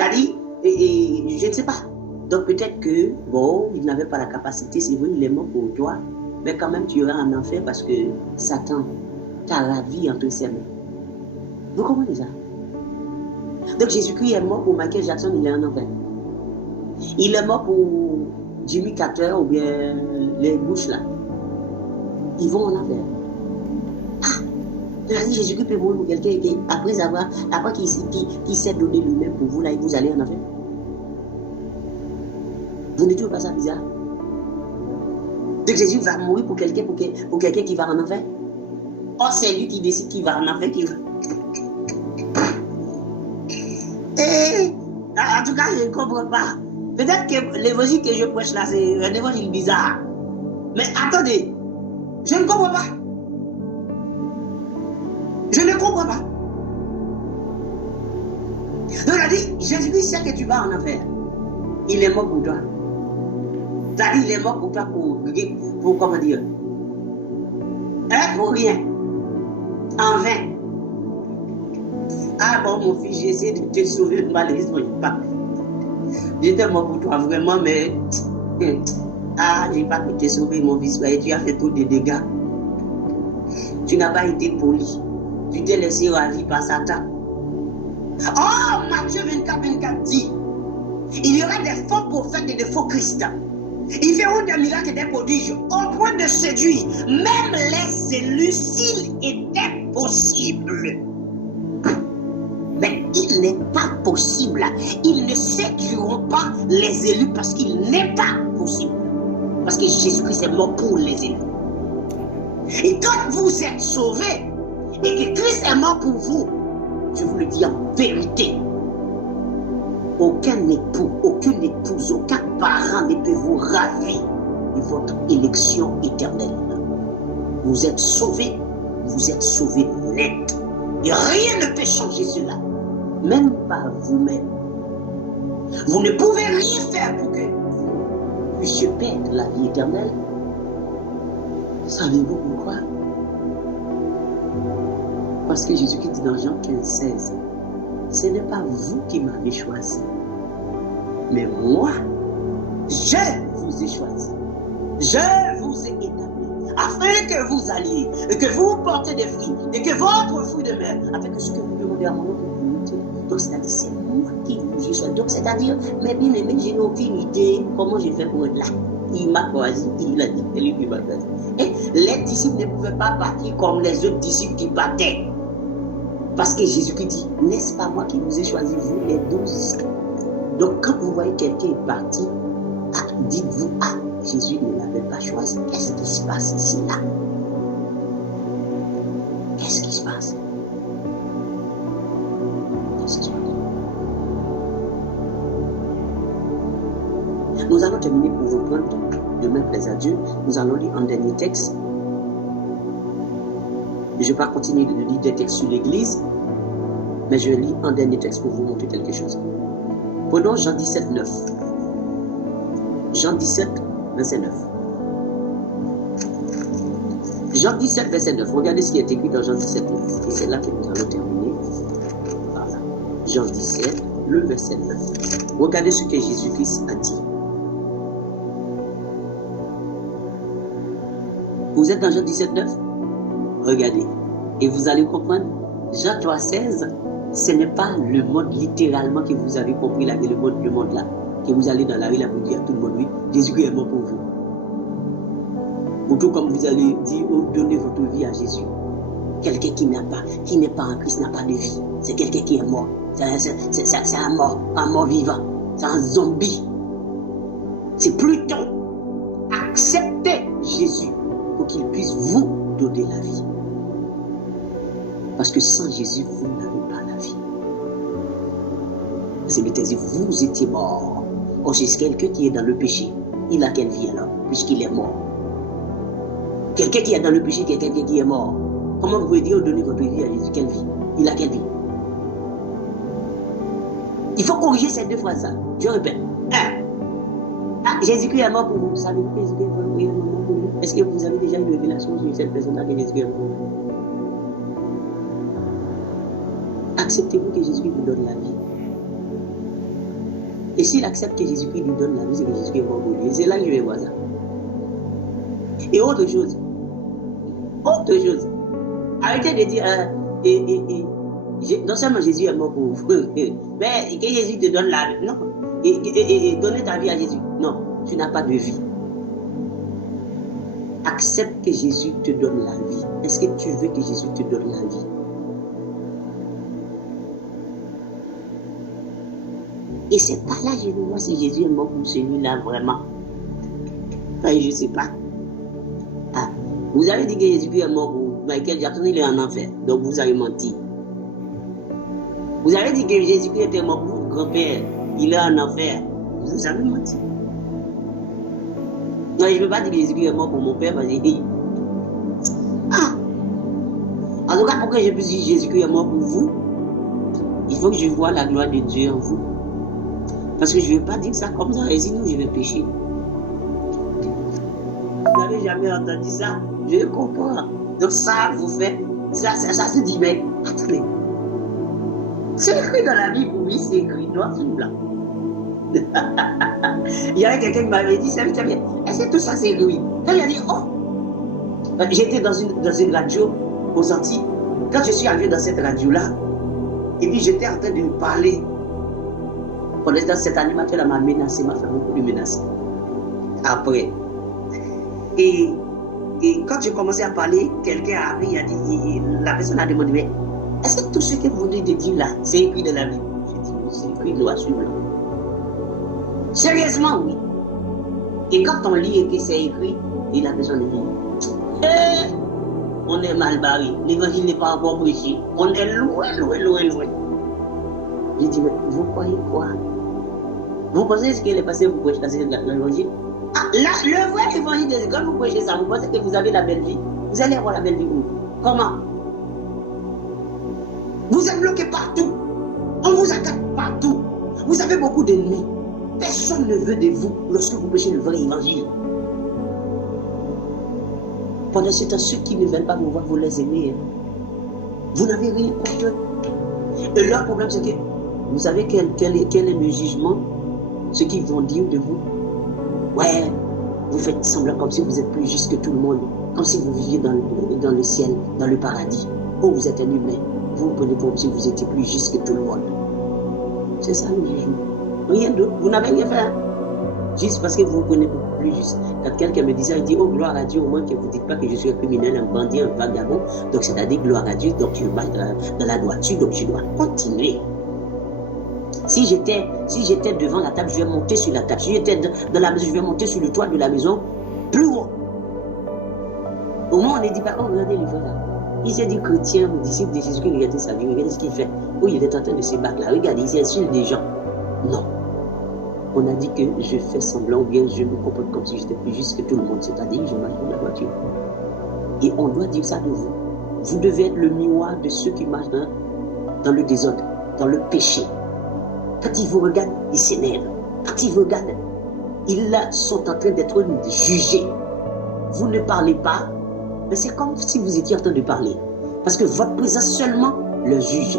C'est-à-dire, je ne sais pas. Donc peut-être que, bon, il n'avait pas la capacité, c'est vrai, il est mort pour toi, mais quand même tu iras en enfer parce que Satan t'a la vie entre ses mains. Vous comprenez ça? Donc Jésus-Christ est mort pour Michael Jackson, il est en enfer. Il est mort pour Jimmy Carter ou bien les Bush là. Ils vont en enfer. Jésus-Christ peut mourir pour quelqu'un qui, après qu'il s'est donné lui-même pour vous, là, vous allez en enfer. Vous ne trouvez pas ça bizarre? Donc Jésus va mourir pour quelqu'un qui va en enfer. Oh, c'est lui qui décide qu'il va en enfer. En tout cas, je ne comprends pas. Peut-être que l'évangile que je prêche là, c'est un évangile bizarre. Mais attendez, je ne comprends pas. Je ne comprends pas. Donc il a dit, Jésus-Christ sait que tu vas en enfer. Il est mort pour toi. C'est-à-dire, il est mort pour toi pour comment dire, pour rien. En vain. Ah bon, mon fils, j'ai essayé de te sauver, malheureusement, je n'ai pas. J'étais mort pour toi, vraiment, mais j'ai pas pu te sauver, mon fils, et tu as fait trop de dégâts. Tu n'as pas été poli. Tu t'es laissé ravir par Satan. Oh, Matthieu 24 dit, il y aura des faux prophètes et des faux Christians. Ils feront des miracles et des prodiges au point de séduire même les élus s'il était possible. Mais il n'est pas possible. Ils ne séduiront pas les élus parce qu'il n'est pas possible. Parce que Jésus-Christ est mort pour les élus. Et quand vous êtes sauvés et que Christ est mort pour vous, je vous le dis en vérité, aucun époux, aucune épouse, aucun parent ne peut vous ravir de votre élection éternelle. Vous êtes sauvés net. Et rien ne peut changer cela. Même pas vous-même. Vous ne pouvez rien faire pour que vous puissiez perdre la vie éternelle. Savez-vous pourquoi? Parce que Jésus-Christ dit dans Jean 15:16, ce n'est pas vous qui m'avez choisi, mais moi, je vous ai choisi. Je vous ai établi, afin que vous alliez, et que vous portez des fruits, et que votre fruit demeure, afin que ce que vous demandez à mon nom, vous l'obteniez. Donc, c'est-à-dire, c'est moi qui vous ai choisi. Donc, c'est-à-dire, mes bien-aimés, je n'ai aucune idée comment j'ai fait pour être là. Il m'a choisi, il a dit, c'est lui qui m'a choisi. Et les disciples ne pouvaient pas partir comme les autres disciples qui partaient. Parce que Jésus-Christ dit, n'est-ce pas moi qui vous ai choisi, vous les 12? Donc quand vous voyez quelqu'un parti, dites-vous, Jésus ne l'avait pas choisi. Qu'est-ce qui se passe ici, là? Qu'est-ce qui se passe? Qu'est-ce qui se passe? Nous allons terminer pour reprendre demain, plaise à Dieu. Nous allons lire un dernier texte. Je ne vais pas continuer de lire des textes sur l'église, mais je lis un dernier texte pour vous montrer quelque chose. Prenons Jean 17, 9. Jean 17, verset 9. Jean 17, verset 9. Regardez ce qui est écrit dans Jean 17, 9. Et c'est là que nous allons terminer. Voilà. Jean 17, le verset 9. Regardez ce que Jésus-Christ a dit. Vous êtes dans Jean 17, 9? Regardez. Et vous allez comprendre. Jean 3, 16, ce n'est pas le monde littéralement que vous avez compris là, le monde là. Que vous allez dans la rue là pour dire à tout le monde, oui, Jésus est mort pour vous. Surtout comme vous allez dire, donnez votre vie à Jésus. Quelqu'un qui n'est pas en Christ n'a pas de vie. C'est quelqu'un qui est mort. C'est un mort vivant. C'est un zombie. C'est plutôt accepter Jésus pour qu'il puisse vous donner la vie. Parce que sans Jésus, vous n'avez pas la vie. C'est le texte, vous étiez mort. Oh, c'est quelqu'un qui est dans le péché. Il a quelle vie alors, puisqu'il est mort? Quelqu'un qui est dans le péché, quelqu'un qui est mort. Comment vous pouvez dire donner votre vie à Jésus? Quelle vie? Il a quelle vie? Il faut corriger ces deux phrases-là. Je répète. Jésus-Christ est mort pour vous. Savez-vous que Jésus-Christ est mort pour vous? Est-ce que vous avez déjà une révélation sur cette personne-là que Jésus-Christ est mort pour vous? Acceptez-vous que Jésus vous donne la vie? Et s'il accepte que Jésus-Christ lui donne la vie, c'est que Jésus-Christ est mort pour lui. C'est là que je vais voir ça. Et autre chose. Arrêtez de dire, non seulement Jésus est mort pour vous, mais que Jésus te donne la vie. Non. Et donner ta vie à Jésus. Non, tu n'as pas de vie. Accepte que Jésus te donne la vie. Est-ce que tu veux que Jésus te donne la vie? Et c'est pas là que je veux voir si Jésus est mort pour celui-là vraiment. Enfin, je ne sais pas. Ah, vous avez dit que Jésus est mort pour Michael Jackson, il est en enfer. Donc vous avez menti. Vous avez dit que Jésus était mort pour votre grand-père, il est en enfer. Vous avez menti. Non, je ne peux pas dire que Jésus est mort pour mon père parce que... Ah! En tout cas, pour que je puisse dire que Jésus est mort pour vous, il faut que je voie la gloire de Dieu en vous. Parce que je ne vais pas dire ça comme ça, et sinon je vais pécher. Vous n'avez jamais entendu ça? Je comprends. Donc ça, vous faites, ça se dit, mais attendez. C'est écrit dans la Bible, oui, c'est écrit noir sur blanc. Il y avait quelqu'un qui m'avait dit, ça bien. Est-ce que tout ça c'est écrit? Quand il a dit, oh, j'étais dans une radio aux Antilles. Quand je suis arrivé dans cette radio-là, et puis j'étais en train de parler. Pour l'instant, cet animateur m'a menacé, m'a fait beaucoup de menaces. Après. Et quand j'ai commencé à parler, quelqu'un a appris, il a dit, la personne a demandé, mais est-ce que tout ce que vous venez de dire là, c'est écrit dans la Bible? J'ai dit, c'est écrit noir sur blanc. Sérieusement, oui. Et quand on lit et que c'est écrit, et la personne dit, on est mal barré, l'évangile n'est pas encore prêché, on est loin. J'ai dit, mais vous croyez quoi? Vous pensez ce qu'il est passé, vous prêchez l'évangile? Ah, là, le vrai évangile, quand vous prêchez ça, vous pensez que vous avez la belle vie? Vous allez avoir la belle vie où? Comment? Vous êtes bloqué partout. On vous attaque partout. Vous avez beaucoup d'ennemis. Personne ne veut de vous lorsque vous prêchez le vrai évangile. Pendant ce temps, ceux qui ne veulent pas vous voir, vous les aimez. Vous n'avez rien contre eux. Et leur problème, c'est que vous savez quel est le jugement? Ce qu'ils vont dire de vous. Ouais, vous faites semblant comme si vous êtes plus juste que tout le monde. Comme si vous viviez dans le ciel, dans le paradis. Oh, vous êtes un humain. Vous vous prenez comme si vous étiez plus juste que tout le monde. C'est ça le jugement. Rien d'autre. Vous n'avez rien fait. Juste parce que vous vous prenez beaucoup plus juste. Quand quelqu'un me dit ça, il dit, oh, gloire à Dieu, au moins que vous ne dites pas que je suis un criminel, un bandit, un vagabond. Donc, c'est-à-dire, gloire à Dieu, donc je marche dans la droiture, donc je dois continuer. Si j'étais devant la table, je vais monter sur la table. Si j'étais dans la maison, je vais monter sur le toit de la maison, plus haut. Au moins, on ne dit pas, oh, regardez le frère là. Il s'est dit chrétien, disciple de Jésus-Christ, regardez sa vie, regardez ce qu'il fait. Oh, il est en train de se battre là, regardez, il insulte des gens. Non. On a dit que je fais semblant, ou bien je me comporte comme si j'étais plus juste que tout le monde, c'est-à-dire je marche dans la voiture. Et on doit dire ça de vous. Vous devez être le miroir de ceux qui marchent dans le désordre, dans le péché. Quand ils vous regardent, ils s'énervent. Quand ils vous regardent, ils sont en train d'être jugés. Vous ne parlez pas, mais c'est comme si vous étiez en train de parler. Parce que votre présence seulement le juge.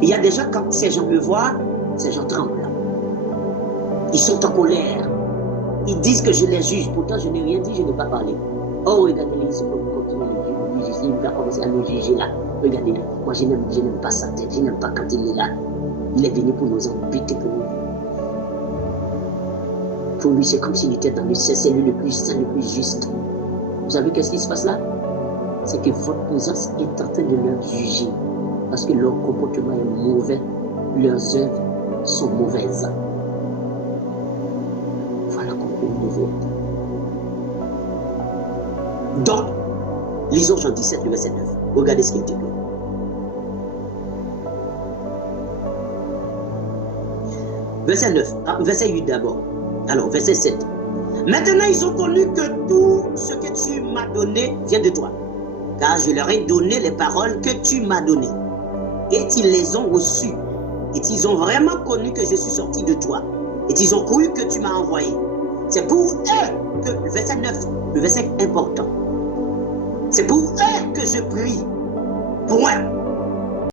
Il y a des gens, quand ces gens me voient, ces gens tremblent. Ils sont en colère. Ils disent que je les juge. Pourtant, je n'ai rien dit, je n'ai pas parlé. Oh, regardez-les, ils continuent de juger. Il va commencer à nous juger là. Regardez, moi je n'aime pas sa tête, je n'aime pas quand il est là. Il est venu pour nous embêter pour nous. Pour lui, c'est comme s'il était dans le ciel, le plus saint, le plus juste. Vous savez qu'est-ce qui se passe là? C'est que votre présence est en train de leur juger. Parce que leur comportement est mauvais, leurs œuvres sont mauvaises. Voilà comment on devait être. Donc, lisons Jean 17, le verset 9. Regardez ce qu'il dit. Verset 9, verset 8 d'abord. Alors, verset 7. Maintenant, ils ont connu que tout ce que tu m'as donné vient de toi. Car je leur ai donné les paroles que tu m'as données. Et ils les ont reçues. Et ils ont vraiment connu que je suis sorti de toi. Et ils ont cru que tu m'as envoyé. C'est pour eux que, le verset 9, le verset important. C'est pour eux que je prie. Point.